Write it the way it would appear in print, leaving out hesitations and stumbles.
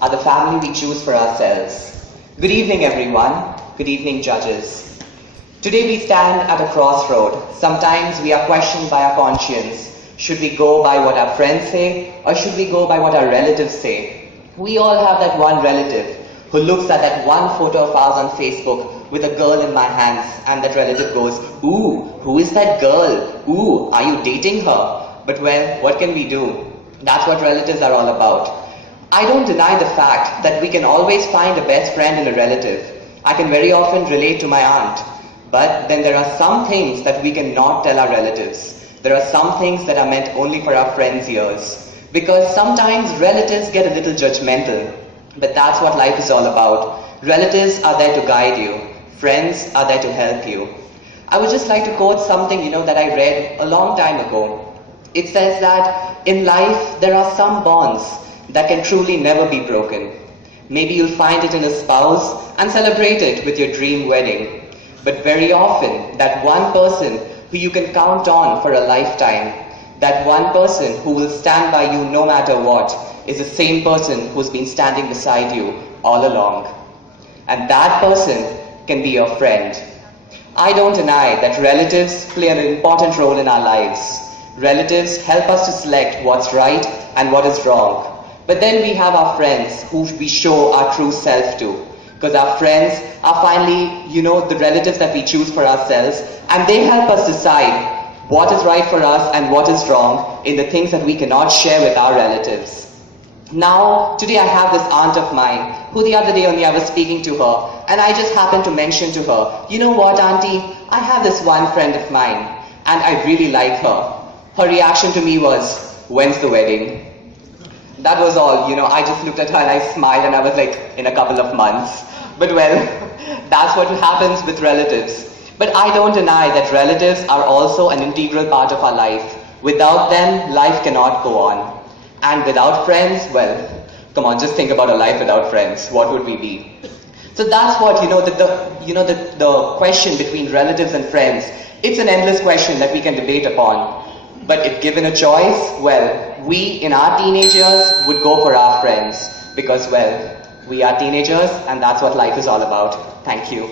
are the family we choose for ourselves. Good evening, everyone. Good evening, judges. Today we stand at a crossroad. Sometimes we are questioned by our conscience. Should we go by what our friends say, or should we go by what our relatives say? We all have that one relative who looks at that one photo of ours on Facebook with a girl in my hands, and that relative goes, "Ooh, who is that girl? Ooh, are you dating her?" But well, what can we do? That's what relatives are all about. I don't deny the fact that we can always find a best friend in a relative. I can very often relate to my aunt. But then there are some things that we cannot tell our relatives. There are some things that are meant only for our friends' ears. Because sometimes relatives get a little judgmental. But that's what life is all about. Relatives are there to guide you. Friends are there to help you. I would just like to quote something, that I read a long time ago. It says that in life there are some bonds that can truly never be broken. Maybe you'll find it in a spouse and celebrate it with your dream wedding. But very often, that one person who you can count on for a lifetime, that one person who will stand by you no matter what, is the same person who's been standing beside you all along. And that person can be your friend. I don't deny that relatives play an important role in our lives. Relatives help us to select what's right and what is wrong. But then we have our friends who we show our true self to. Because our friends are finally, the relatives that we choose for ourselves, and they help us decide what is right for us and what is wrong in the things that we cannot share with our relatives. Now, today I have this aunt of mine, who the other day only I was speaking to her, and I just happened to mention to her, "You know what, auntie, I have this one friend of mine, and I really like her." Her reaction to me was, "When's the wedding?" That was all, I just looked at her and I smiled and I was like, "In a couple of months." But well, that's what happens with relatives. But I don't deny that relatives are also an integral part of our life. Without them, life cannot go on. And without friends, well, come on, just think about a life without friends. What would we be? So that's what, the question between relatives and friends, it's an endless question that we can debate upon. But if given a choice, well, we in our teenage years would go for our friends. Because, well, we are teenagers and that's what life is all about. Thank you.